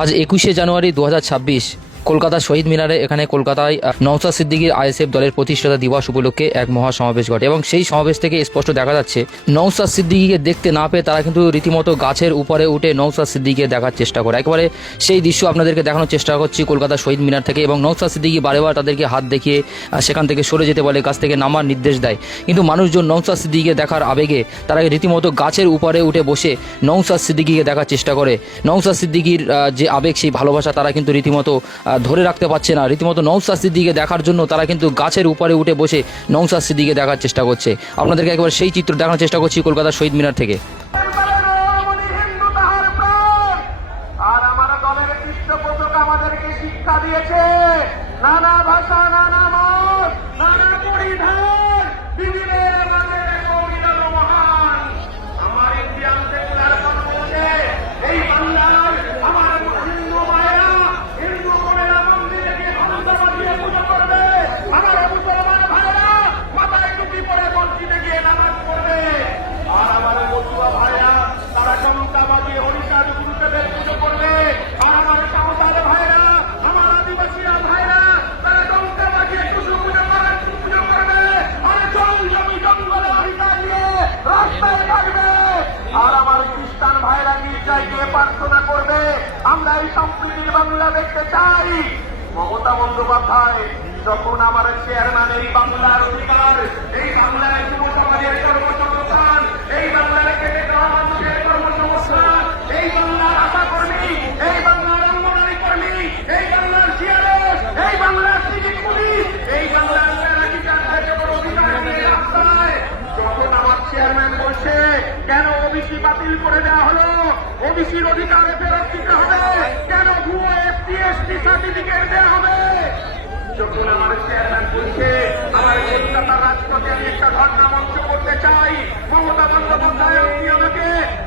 আজ 21শে জানুয়ারি 2026 কলকাতার শহীদ মিনারে এখানে কলকাতায় নওশাদ সিদ্দিকীর আইএসএফ দলের প্রতিষ্ঠাতা দিবস উপলক্ষে এক মহা সমাবেশ ঘটে এবং সেই সমাবেশ থেকে স্পষ্ট দেখা যাচ্ছে নওশাদ সিদ্দিকীকে দেখতে না পেয়ে তারা কিন্তু রীতিমতো গাছের উপরে উঠে নওশাদ সিদ্দিকীকে দেখার চেষ্টা করে। একেবারে সেই দৃশ্য আপনাদেরকে দেখানোর চেষ্টা করছি কলকাতার শহীদ মিনার থেকে। এবং নওশাদ সিদ্দিকী বারেবার তাদেরকে হাত দেখিয়ে সেখান থেকে সরে যেতে বলে, গাছ থেকে নামার নির্দেশ দেয়, কিন্তু মানুষজন নওশাদ সিদ্দিকীকে দেখার আবেগে তারা রীতিমতো গাছের উপরে উঠে বসে নওশাদ সিদ্দিকীকে দেখার চেষ্টা করে। নওশাদ সিদ্দিকীর যে আবেগ, সেই ভালোবাসা তারা কিন্তু রীতিমতো ধরে রাখতে পারছে না। রীতিমতো নওশাদ সিদ্দিকীকে দেখার জন্য তারা কিন্তু গাছের উপরে উঠে বসে নওশাদ সিদ্দিকীকে দেখার চেষ্টা করছে। আপনাদেরকে একবার সেই চিত্র দেখানোর চেষ্টা করছি কলকাতার শহীদ মিনার থেকে। আমাদেরকে শিক্ষা দিয়েছে নানা ভাষা, নানা মত, নানা পরিধান, বিবিধের মাঝে কবিতা মহান। আমার ইন্ডিয়ান সেকুলার বলছে এই বাংলার আমার হিন্দু মায়েরা হিন্দু বোনেরা মন্দিরে গিয়ে ক্ষমতা বাজিয়ে পুজো করবে, আমার মুসলমান ভাইরা মাথায় টুপি পরে মসজিদে গিয়ে নামাজ পড়বে, আর আমার মতুয়া ভাইরা তারা ক্ষমতা বাজিয়ে ওড়িশার গুরুদেবের পুজো করবে, আর আমার সাঁওতাল ভাইরা আমার আদিবাসীরা ভাইরা তারা ডঙ্কা বাজিয়ে টুসু পুজো করবে, আর জমি জঙ্গলে অধিকার নিয়ে রাস্তায় থাকবে, আর আমার খ্রিস্টান ভাইরা গির্জায় গিয়ে প্রার্থনা করবে। আমরা এই সম্প্রীতির বাংলা দেখতে চাই। মমতা বন্দ্যোপাধ্যায় যখন আমার চেয়ারম্যান, এই বাংলার অধিকার, এই বাংলার যুব সমাজের কর্মসংস্থান, এই বাংলার খেটে খাওয়া মানুষের কর্মসংস্থান, এই বাংলার আশা কর্মী, এই বাংলার অঙ্গনারী কর্মী, এই বাংলার সিআরএস, এই বাংলার সিভিক পুলিশ, এই বাংলার অধিকার নিয়ে রাস্তায় যখন আমার চেয়ারম্যান বলছে কেন ওবিসি বাতিল করে দেওয়া হলো, ওবিসির অধিকারে ফেরত দিতে হবে, কেন ভুয়ো এসটি এসটি সার্টিফিকেট দেওয়া হবে, যখন আমার চেয়ারম্যান বলছে আমার কলকাতার রাজপথে আমি একটা ধর্ণা মঞ্চ করতে চাই, মমতা বন্দ্যোপাধ্যায় আমাকে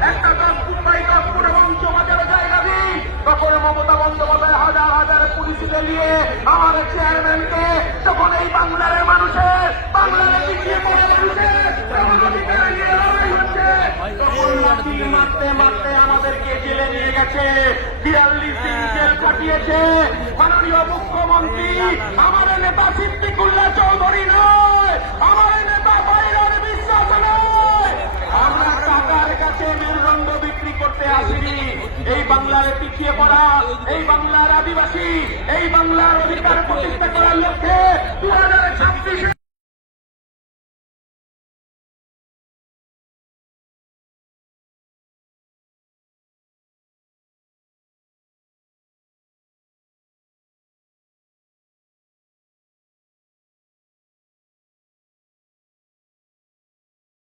একটা 10 ফুট বাই 10 ফুট মঞ্চ বাজারে জায়গা দিই, তখন মমতা বন্দ্যোপাধ্যায় হাজার হাজার পুলিশকে নিয়ে আমার চেয়ারম্যানকে যখন এই বাংলার মানুষের বাংলার পিছিয়ে পড়ে মানুষের অধিকার নিয়ে লড়াই হচ্ছে, তখন লাঠি মারতে মারতে আমাদেরকে জেলে নিয়ে গেছে, 42 দিন জেল কাটিয়েছে মাননীয় মুখ্যমন্ত্রী। আমার নেতা সিদ্দিকুল্লাহ চৌধুরী নয়, আমার নেতা বাইরের বিশ্বাস নয়, আমরা টাকার কাছে মেরুদণ্ড বিক্রি করতে আসিনি। এই বাংলার পিছিয়ে পড়া, এই বাংলার আদিবাসী, এই বাংলার অধিকার প্রতিষ্ঠা করার লক্ষ্যে